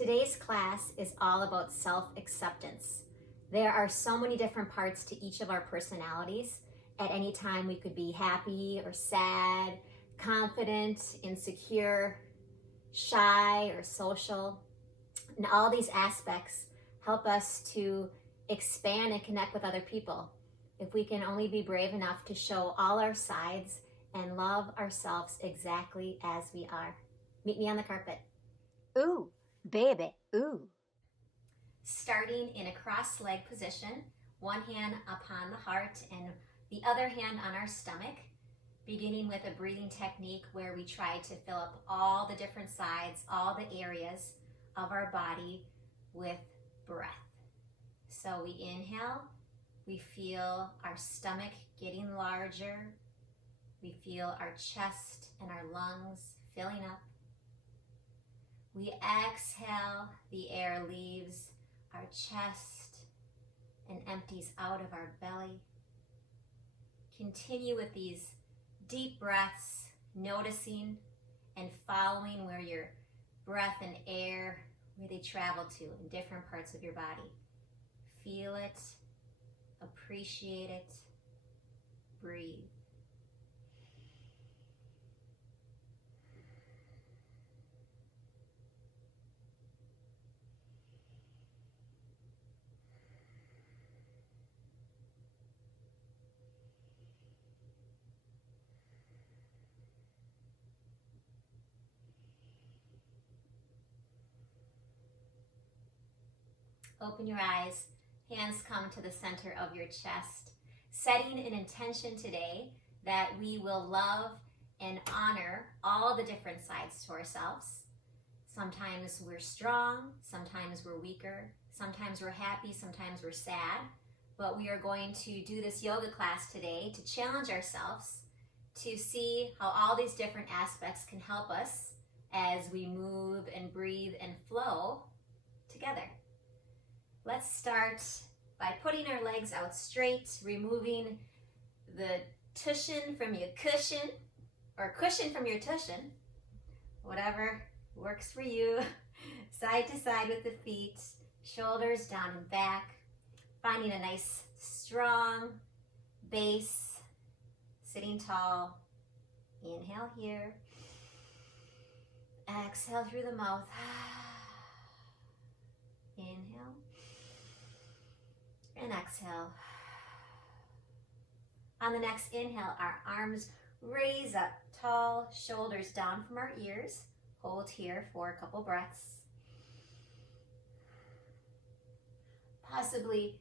Today's class is all about self-acceptance. There are so many different parts to each of our personalities. At any time we could be happy or sad, confident, insecure, shy, or social. And all these aspects help us to expand and connect with other people. If we can only be brave enough to show all our sides and love ourselves exactly as we are. Meet me on the carpet. Ooh, baby, ooh. Starting in a cross-leg position, one hand upon the heart and the other hand on our stomach, beginning with a breathing technique where we try to fill up all the different sides, all the areas of our body with breath. So we inhale, we feel our stomach getting larger, we feel our chest and our lungs filling up. We exhale, the air leaves our chest and empties out of our belly. Continue with these deep breaths, noticing and following where your breath and air, where they travel to in different parts of your body. Feel it, appreciate it, breathe. Open your eyes, hands come to the center of your chest, setting an intention today that we will love and honor all the different sides to ourselves. Sometimes we're strong, sometimes we're weaker, sometimes we're happy, sometimes we're sad, but we are going to do this yoga class today to challenge ourselves to see how all these different aspects can help us as we move and breathe and flow together. Let's start by putting our legs out straight, removing the cushion from your cushion, or cushion from your cushion, whatever works for you. Side to side with the feet, shoulders down and back, finding a nice strong base, sitting tall. Inhale here, exhale through the mouth. Inhale. And exhale. On the next inhale, our arms raise up tall, shoulders down from our ears. Hold here for a couple breaths. Possibly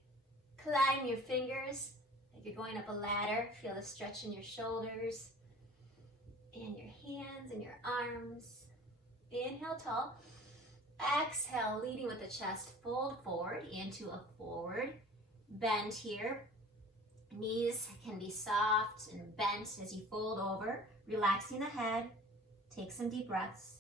climb your fingers like you're going up a ladder. Feel the stretch in your shoulders and your hands and your arms. Inhale tall. Exhale, leading with the chest, fold forward into a forward bend here. Knees can be soft and bent as you fold over, relaxing the head. Take some deep breaths.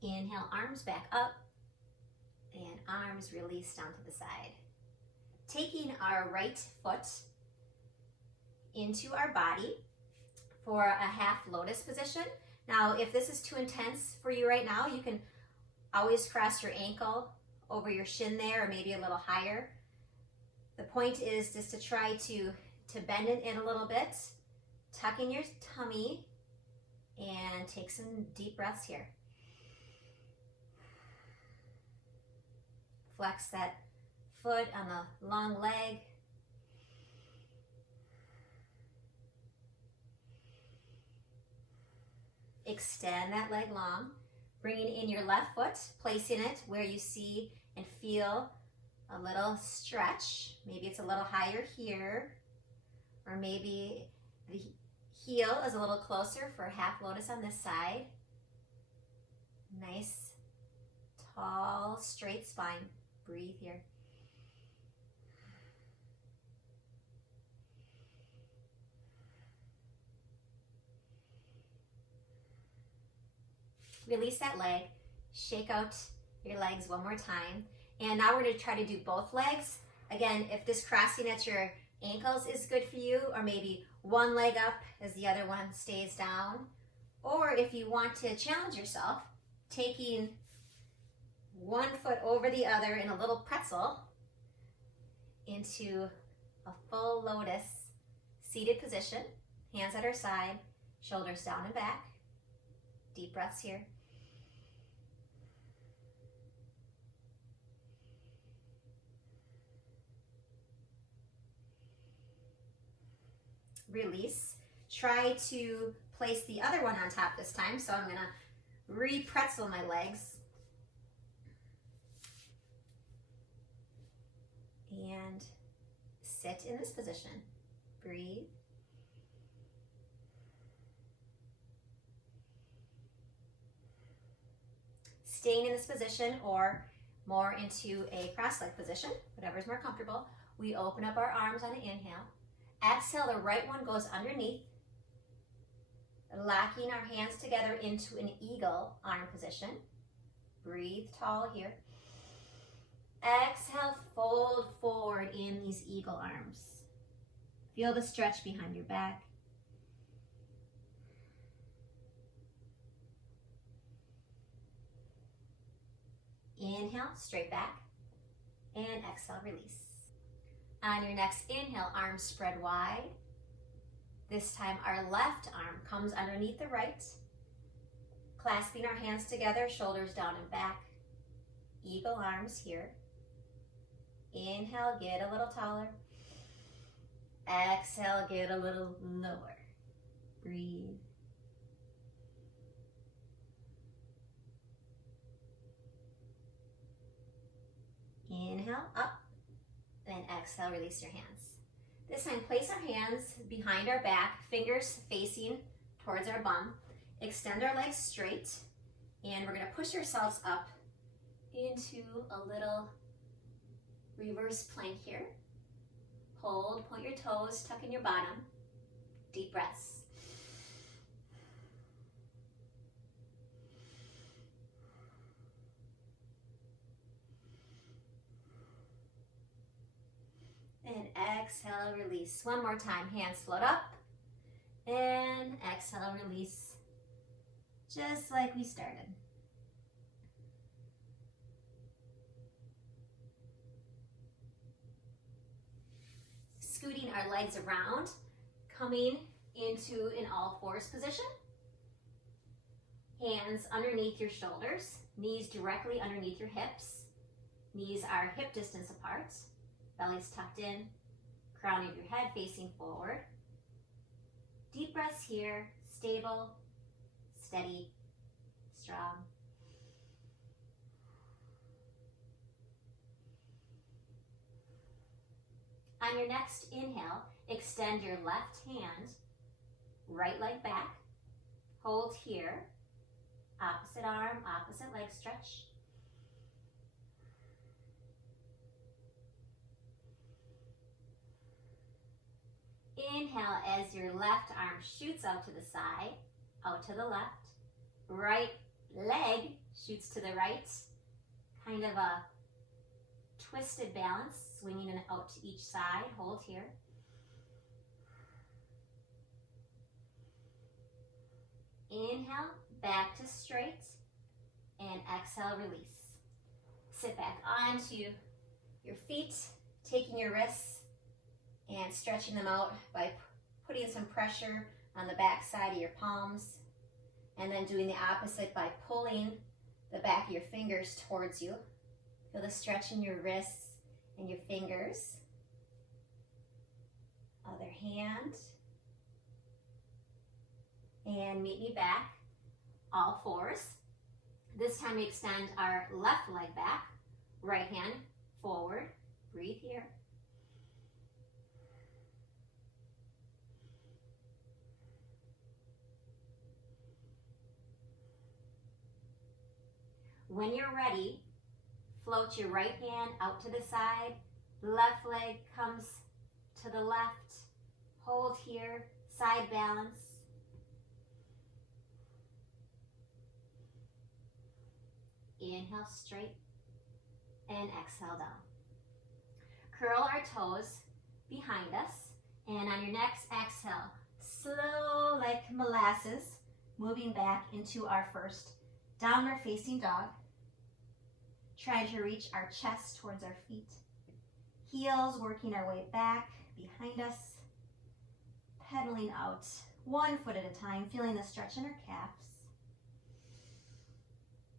Inhale, arms back up, and arms released onto the side. Taking our right foot into our body for a half lotus position. Now, if this is too intense for you right now, you can always cross your ankle over your shin there, or maybe a little higher. The point is just to try to bend it in a little bit, tuck in your tummy, and take some deep breaths here. Flex that foot on the long leg. Extend that leg long, bringing in your left foot, placing it where you see and feel a little stretch. Maybe it's a little higher here, or maybe the heel is a little closer for half lotus on this side. Nice, tall, straight spine. Breathe here. Release that leg, shake out your legs one more time. And now we're gonna try to do both legs. Again, if this crossing at your Ankles is good for you, or maybe one leg up as the other one stays down. Or if you want to challenge yourself, taking one foot over the other in a little pretzel into a full lotus seated position, hands at our side, shoulders down and back. Deep breaths here. Release. Try to place the other one on top this time. So I'm going to re-pretzel my legs. And sit in this position. Breathe. Staying in this position or more into a cross-leg position, whatever is more comfortable. We open up our arms on an inhale. Exhale, the right one goes underneath, locking our hands together into an eagle arm position. Breathe tall here. Exhale, fold forward in these eagle arms. Feel the stretch behind your back. Inhale, straight back, and exhale, release. On your next inhale, arms spread wide. This time our left arm comes underneath the right, clasping our hands together, shoulders down and back. Eagle arms here. Inhale, get a little taller. Exhale, get a little lower. Breathe. Inhale, up. Then exhale, release your hands. This time, place our hands behind our back, fingers facing towards our bum. Extend our legs straight, and we're going to push ourselves up into a little reverse plank here. Hold, point your toes, tuck in your bottom. Deep breaths. And exhale, release. One more time, hands float up. And exhale, release. Just like we started. Scooting our legs around, coming into an all fours position. Hands underneath your shoulders, knees directly underneath your hips. Knees are hip distance apart. Belly's tucked in, crown of your head facing forward. Deep breaths here, stable, steady, strong. On your next inhale, extend your left hand, right leg back. Hold here, opposite arm, opposite leg stretch. Inhale as your left arm shoots out to the side, out to the left. Right leg shoots to the right. Kind of a twisted balance, swinging it out to each side. Hold here. Inhale, back to straight, and exhale, release. Sit back onto your feet, taking your wrists and stretching them out by putting some pressure on the back side of your palms, and then doing the opposite by pulling the back of your fingers towards you. Feel the stretch in your wrists and your fingers. Other hand. And meet me back, all fours. This time we extend our left leg back, right hand forward. Breathe here. When you're ready, float your right hand out to the side. Left leg comes to the left. Hold here, side balance. Inhale straight and exhale down. Curl our toes, behind us. And on your next exhale, slow like molasses, moving back into our first downward facing dog. Trying to reach our chest towards our feet. Heels working our way back behind us. Pedaling out 1 foot at a time, feeling the stretch in our calves.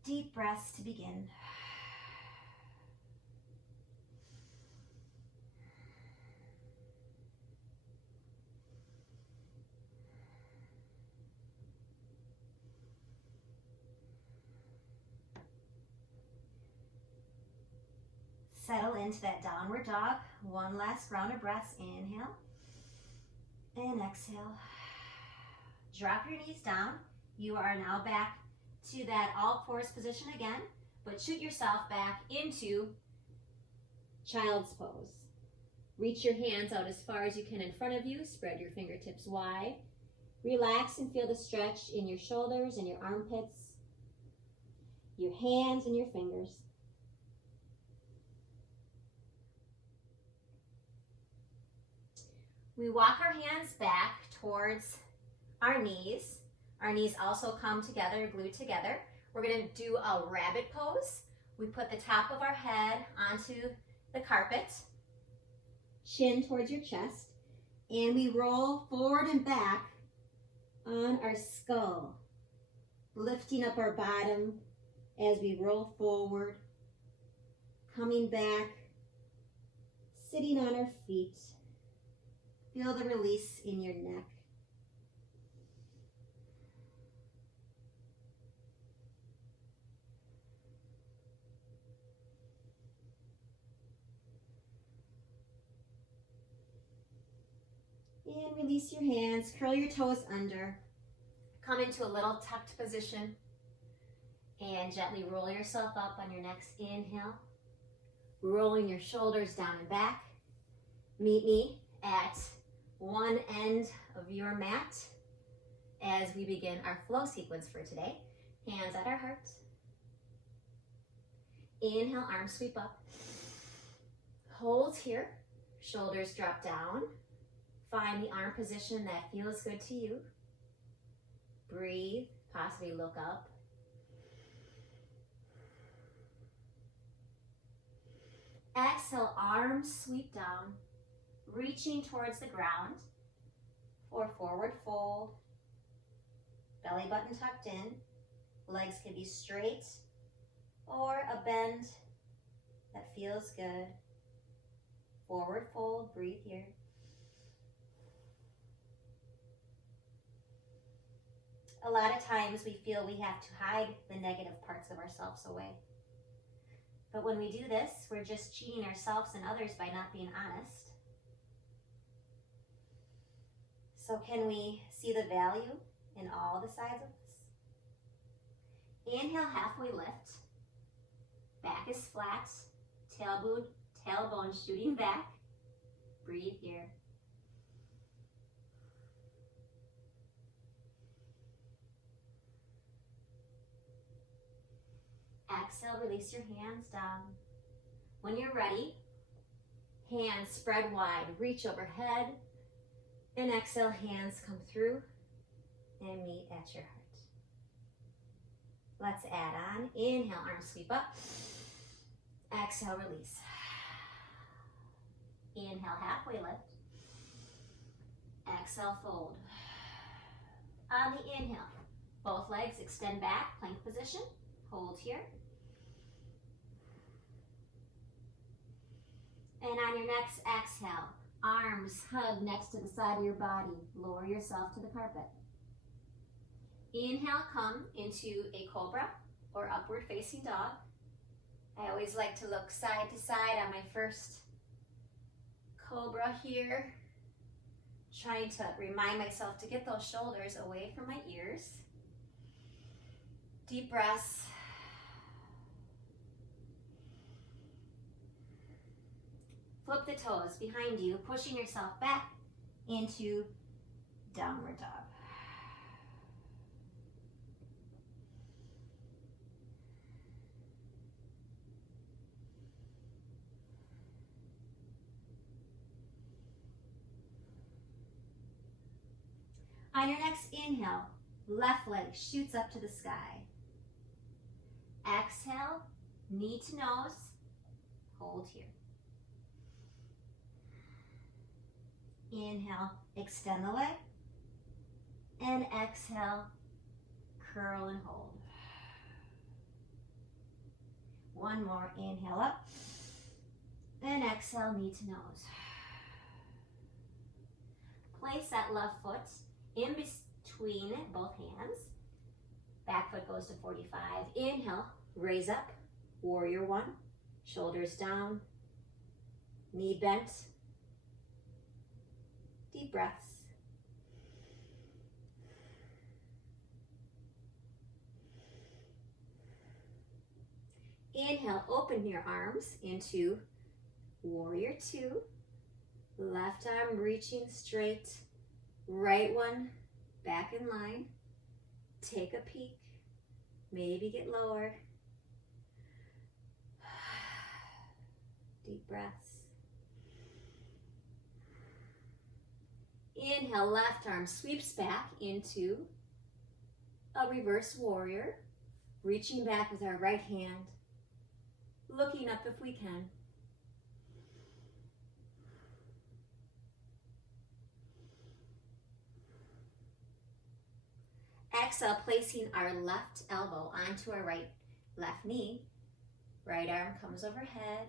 Deep breaths to begin. Settle into that downward dog. One last round of breaths. Inhale and exhale. Drop your knees down. You are now back to that all fours position again, but shoot yourself back into child's pose. Reach your hands out as far as you can in front of you. Spread your fingertips wide. Relax and feel the stretch in your shoulders and your armpits, your hands and your fingers. We walk our hands back towards our knees. Our knees also come together, glued together. We're going to do a rabbit pose. We put the top of our head onto the carpet, chin towards your chest, and we roll forward and back on our skull, lifting up our bottom as we roll forward, coming back, sitting on our feet. Feel the release in your neck. And release your hands, curl your toes under. Come into a little tucked position and gently roll yourself up on your next inhale. Rolling your shoulders down and back. Meet me at one end of your mat as we begin our flow sequence for today. Hands at our heart. Inhale, arms sweep up. Hold here. Shoulders drop down. Find the arm position that feels good to you. Breathe, possibly look up. Exhale, arms sweep down, reaching towards the ground for forward fold. Belly button tucked in. Legs can be straight or a bend that feels good. Forward fold, breathe here. A lot of times we feel we have to hide the negative parts of ourselves away. But when we do this, we're just cheating ourselves and others by not being honest. So can we see the value in all the sides of this? Inhale, halfway lift. Back is flat, tailbone shooting back. Breathe here. Exhale, release your hands down. When you're ready, hands spread wide, reach overhead, and exhale, hands come through and meet at your heart. Let's add on. Inhale, arms sweep up. Exhale, release. Inhale, halfway lift. Exhale, fold. On the inhale, both legs extend back, plank position. Hold here. And on your next exhale, arms hug next to the side of your body. Lower yourself to the carpet. Inhale, come into a cobra or upward facing dog. I always like to look side to side on my first cobra here. Trying to remind myself to get those shoulders away from my ears. Deep breaths. Flip the toes behind you, pushing yourself back into downward dog. On your next inhale, left leg shoots up to the sky. Exhale, knee to nose, hold here. Inhale, extend the leg. And exhale, curl and hold. One more, inhale up. And exhale, knee to nose. Place that left foot in between both hands. Back foot goes to 45. Inhale, raise up, warrior one. Shoulders down, knee bent. Deep breaths. Inhale, open your arms into warrior two. Left arm reaching straight. Right one back in line. Take a peek. Maybe get lower. Deep breaths. Inhale, left arm sweeps back into a reverse warrior. Reaching back with our right hand. Looking up if we can. Exhale, placing our left elbow onto our left knee. Right arm comes overhead.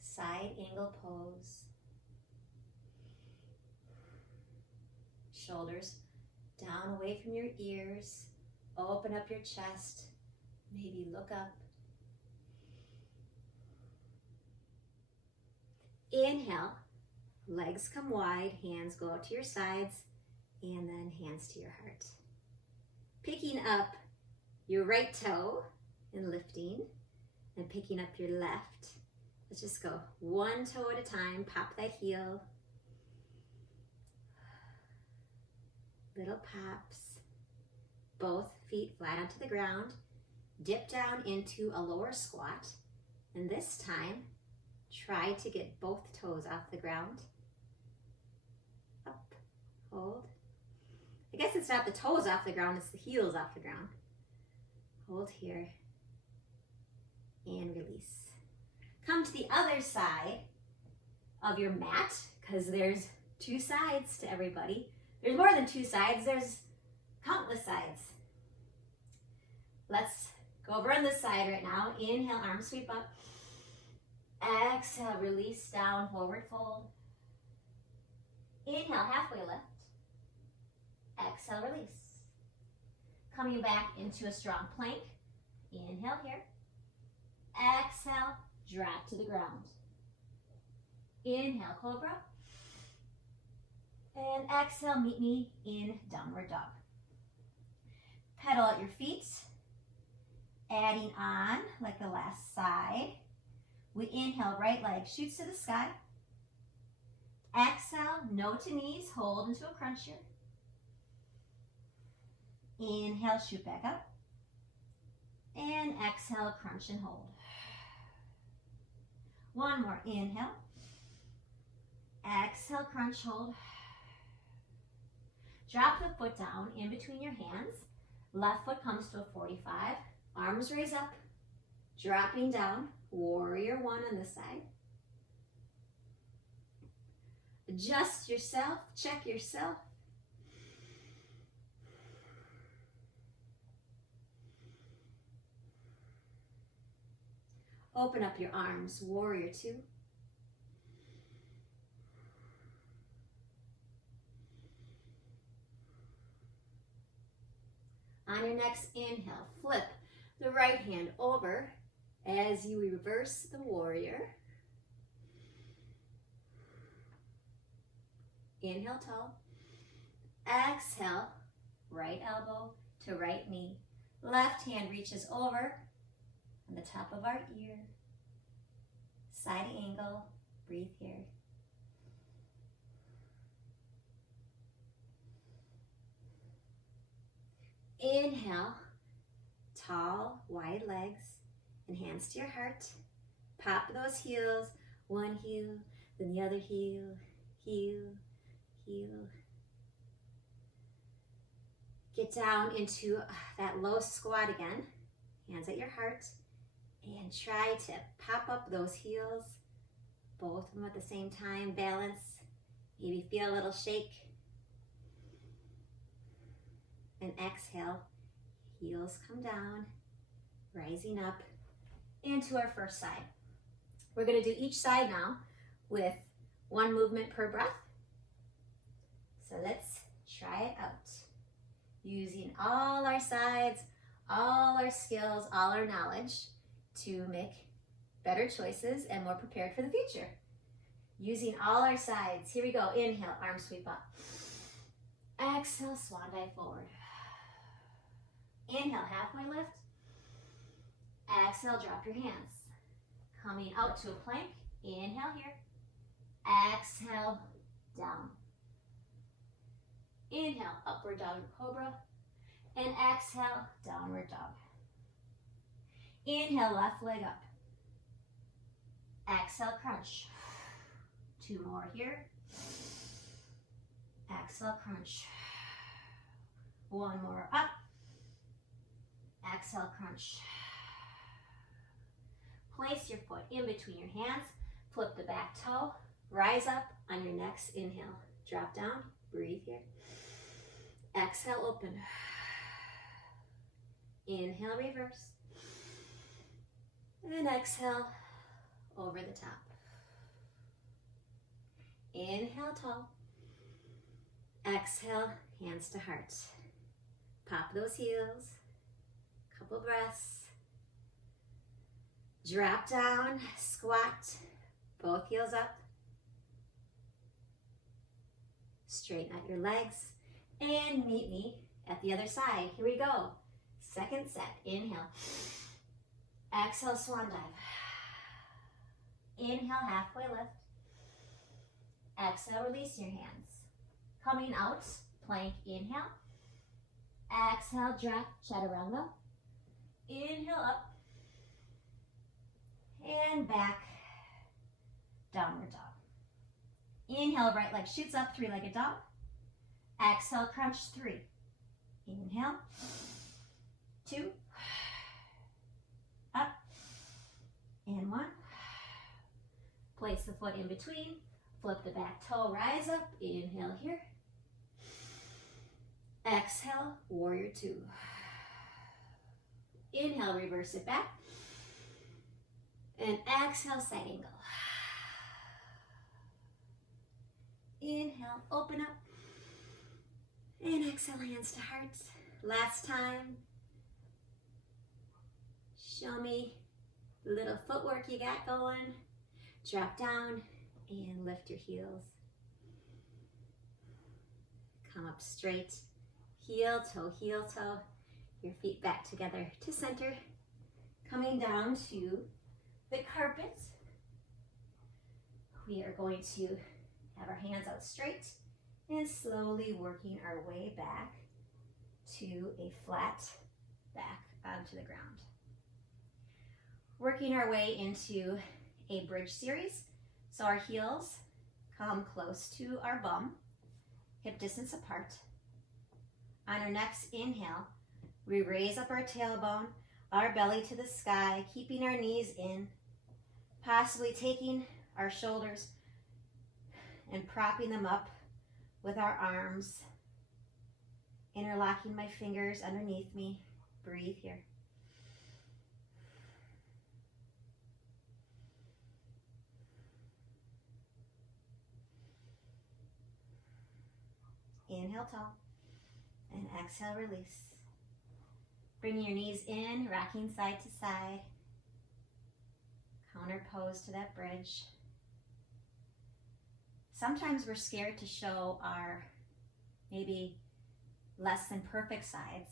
Side angle pose. Shoulders down away from your ears. Open up your chest. Maybe look up. Inhale, legs come wide, hands go out to your sides, and then hands to your heart. Picking up your right toe and lifting, and picking up your left. Let's just go one toe at a time. Pop that heel. Little pops. Both feet flat onto the ground. Dip down into a lower squat. And this time, try to get both toes off the ground. Up, hold. I guess it's not the toes off the ground, it's the heels off the ground. Hold here. And release. Come to the other side of your mat, because there's two sides to everybody. There's more than two sides, there's countless sides. Let's go over on this side right now. Inhale, arms sweep up. Exhale, release down, forward fold. Inhale, halfway lift. Exhale, release. Coming back into a strong plank. Inhale here. Exhale, drop to the ground. Inhale, cobra. And exhale, meet me in downward dog. Pedal at your feet. Adding on like the last side. We inhale, right leg shoots to the sky. Exhale, no to knees, hold into a crunch here. Inhale, shoot back up. And exhale, crunch and hold. One more, inhale. Exhale, crunch, hold. Drop the foot down in between your hands. Left foot comes to a 45. Arms raise up. Dropping down. Warrior one on this side. Adjust yourself. Check yourself. Open up your arms. Warrior two. On your next inhale, flip the right hand over as you reverse the warrior. Inhale tall. Exhale, right elbow to right knee. Left hand reaches over on the top of our ear. Side angle, breathe here. Inhale, tall, wide legs, and hands to your heart. Pop those heels, one heel, then the other heel, heel, heel, Get down into that low squat again. Hands at your heart. And try to pop up those heels. Both of them at the same time. Balance. Maybe feel a little shake. And exhale. Heels come down. Rising up. And to our first side. We're going to do each side now with one movement per breath. So let's try it out. Using all our sides, all our skills, all our knowledge to make better choices and more prepared for the future. Using all our sides. Here we go. Inhale, arm sweep up. Exhale, swan dive forward. Inhale, halfway lift. Exhale, drop your hands. Coming out to a plank. Inhale here. Exhale, down. Inhale, upward downward cobra. And exhale, downward dog. Inhale, left leg up. Exhale, crunch. 2 more here. Exhale, crunch. 1 more up. Exhale, crunch. Place your foot in between your hands. Flip the back toe. Rise up on your next inhale. Drop down. Breathe here. Exhale, open. Inhale, reverse. And exhale, over the top. Inhale, tall. Exhale, hands to heart. Pop those heels. Couple breaths. Drop down, squat. Both heels up. Straighten out your legs. And meet me at the other side. Here we go. Second set. Inhale. Exhale, swan dive. Inhale, halfway lift. Exhale, release your hands. Coming out, plank, inhale. Exhale, drop, chaturanga. Inhale, up. And back, downward dog. Inhale, right leg shoots up, 3-legged dog. Exhale, crunch, 3. Inhale, 2. Up, and 1. Place the foot in between. Flip the back toe, rise up. Inhale here. Exhale, warrior 2. Inhale, reverse it back. And exhale, side angle. Inhale, open up. And exhale, hands to heart. Last time. Show me the little footwork you got going. Drop down and lift your heels. Come up straight. Heel toe, your feet back together to center. Coming down to the carpet. We are going to have our hands out straight and slowly working our way back to a flat back onto the ground. Working our way into a bridge series. So our heels come close to our bum, hip distance apart. On our next inhale, we raise up our tailbone, our belly to the sky, keeping our knees in, possibly taking our shoulders and propping them up with our arms, interlocking my fingers underneath me. Breathe here. Inhale, tall, and exhale, release. Bring your knees in, rocking side to side. Counter pose to that bridge. Sometimes we're scared to show our maybe less than perfect sides.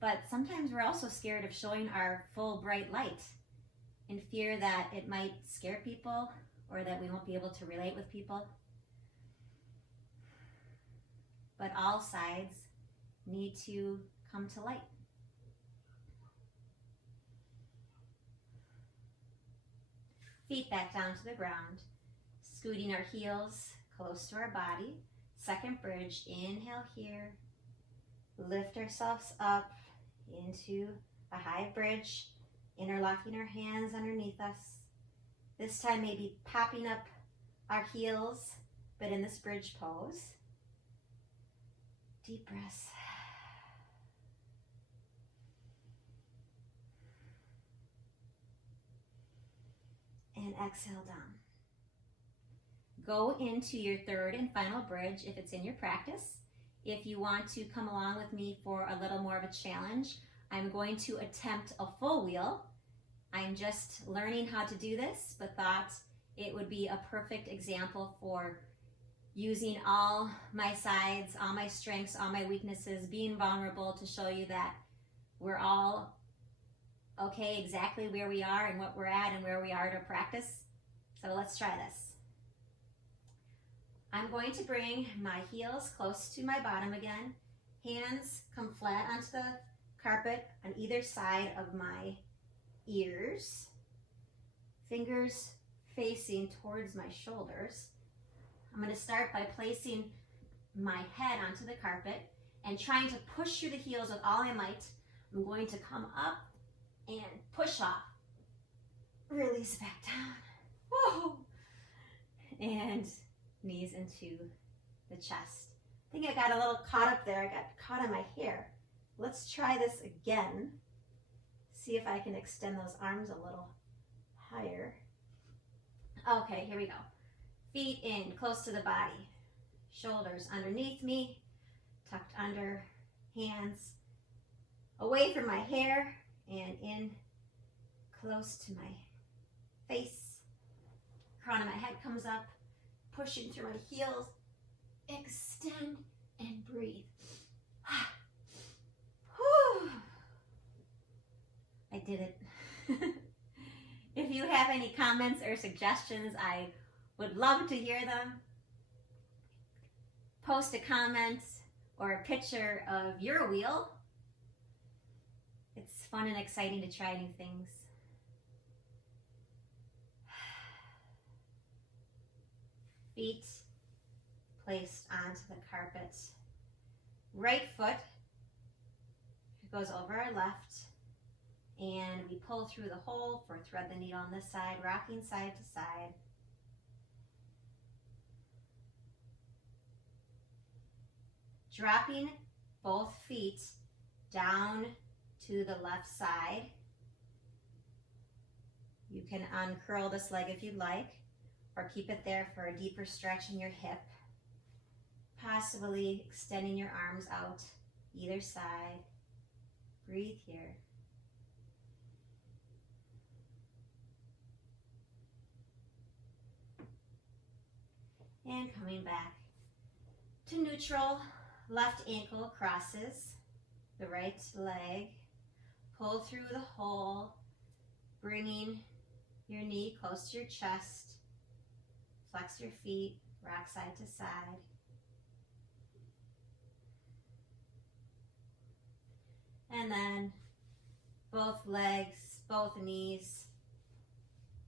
But sometimes we're also scared of showing our full bright light in fear that it might scare people or that we won't be able to relate with people. But all sides need to come to light. Feet back down to the ground, scooting our heels close to our body. Second bridge, inhale here. lift ourselves up into a high bridge, interlocking our hands underneath us. This time maybe popping up our heels, but in this bridge pose. Deep breaths. And exhale down. Go into your third and final bridge if it's in your practice. If you want to come along with me for a little more of a challenge, I'm going to attempt a full wheel. I'm just learning how to do this, but thought it would be a perfect example for using all my sides, all my strengths, all my weaknesses, being vulnerable to show you that we're all okay exactly where we are and what we're at and where we are to practice. So let's try this. I'm going to bring my heels close to my bottom again. Hands come flat onto the carpet on either side of my ears. Fingers facing towards my shoulders. I'm going to start by placing my head onto the carpet and trying to push through the heels with all my might. I'm going to come up and push off. Release back down. Whoa! And knees into the chest. I think I got a little caught up there. I got caught in my hair. Let's try this again. See if I can extend those arms a little higher. Okay, here we go. Feet in, close to the body. Shoulders underneath me, tucked under, hands away from my hair and in close to my face. Crown of my head comes up, pushing through my heels. Extend and breathe. I did it. If you have any comments or suggestions, I would love to hear them. Post a comment or a picture of your wheel. It's fun and exciting to try new things. Feet placed onto the carpet. Right foot goes over our left, and we pull through the hole for thread the needle on this side, rocking side to side. Dropping both feet down to the left side. You can uncurl this leg if you'd like, or keep it there for a deeper stretch in your hip. Possibly extending your arms out either side. Breathe here. And coming back to neutral. Left ankle crosses the right leg. Pull through the hole, bringing your knee close to your chest. Flex your feet, rock side to side. And then both legs, both knees.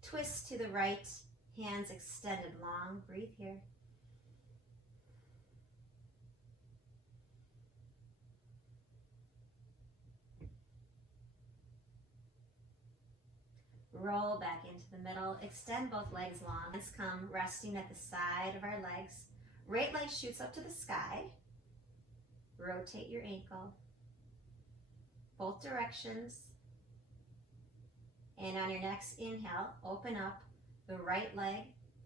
Twist to the right, hands extended long. Breathe here. Roll back into the middle. Extend both legs long. Hands come resting at the side of our legs. Right leg shoots up to the sky. Rotate your ankle. Both directions. And on your next inhale, open up the right leg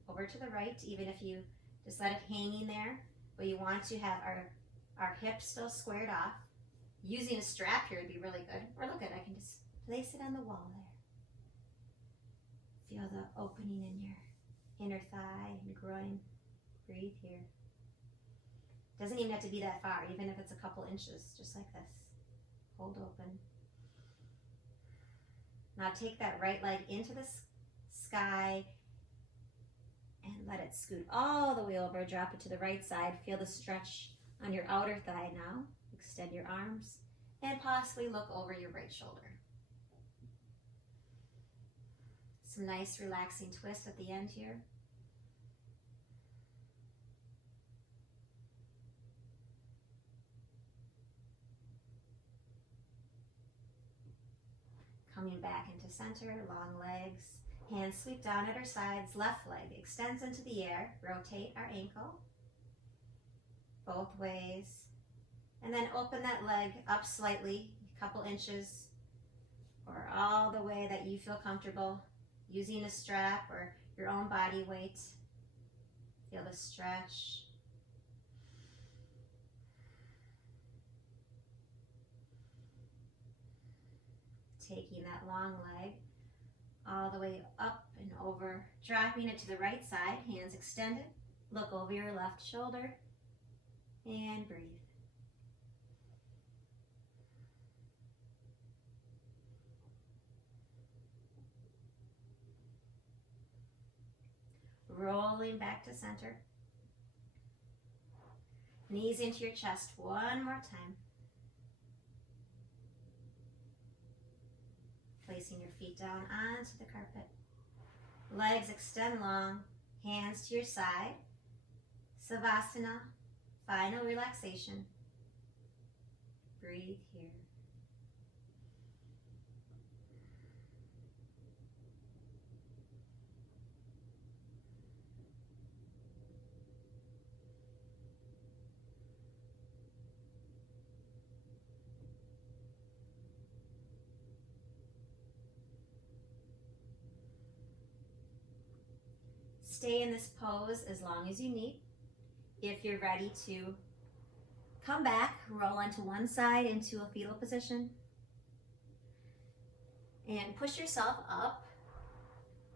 over to the right, even if you just let it hanging there. But you want to have our hips still squared off. Using a strap here would be really good. Or look at it, I can just place it on the wall there. Feel the opening in your inner thigh and groin. Breathe here. Doesn't even have to be that far, even if it's a couple inches, just like this. Hold open. Now take that right leg into the sky and let it scoot all the way over. Drop it to the right side. Feel the stretch on your outer thigh now. Extend your arms and possibly look over your right shoulder. Some nice relaxing twists at the end here. Coming back into center, long legs. Hands sweep down at our sides. Left leg extends into the air. Rotate our ankle both ways. And then open that leg up slightly, a couple inches, or all the way that you feel comfortable, using a strap or your own body weight. Feel the stretch. Taking that long leg all the way up and over, dropping it to the right side, hands extended. Look over your left shoulder and breathe. Rolling back to center. Knees into your chest one more time. Placing your feet down onto the carpet. Legs extend long, hands to your side. Savasana, final relaxation. Breathe here. Stay in this pose as long as you need. If you're ready to come back, roll onto one side into a fetal position. And push yourself up.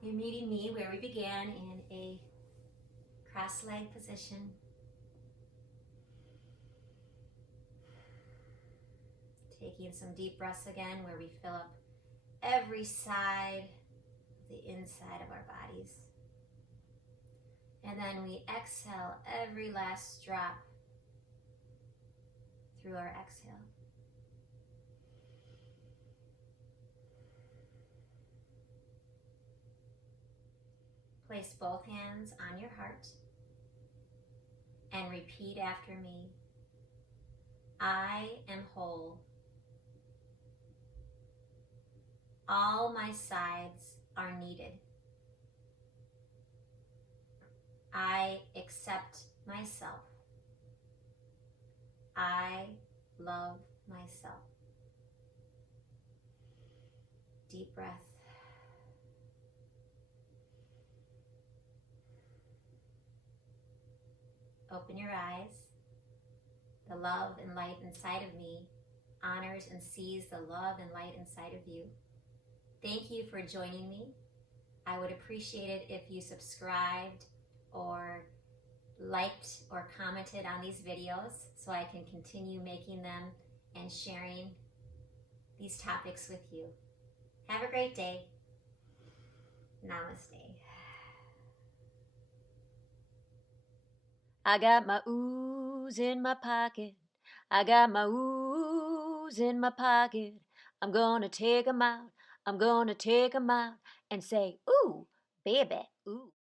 You're meeting me where we began in a cross-legged position. Taking some deep breaths again where we fill up every side, the inside of our bodies. And then we exhale every last drop through our exhale. Place both hands on your heart and repeat after me. I am whole. All my sides are needed. I accept myself. I love myself. Deep breath. Open your eyes. The love and light inside of me honors and sees the love and light inside of you. Thank you for joining me. I would appreciate it if you subscribed or liked or commented on these videos so I can continue making them and sharing these topics with you. Have a great day. Namaste. I got my ooze in my pocket. I got my ooze in my pocket. I'm gonna take 'em out. I'm gonna take 'em out and say, ooh, baby, ooh.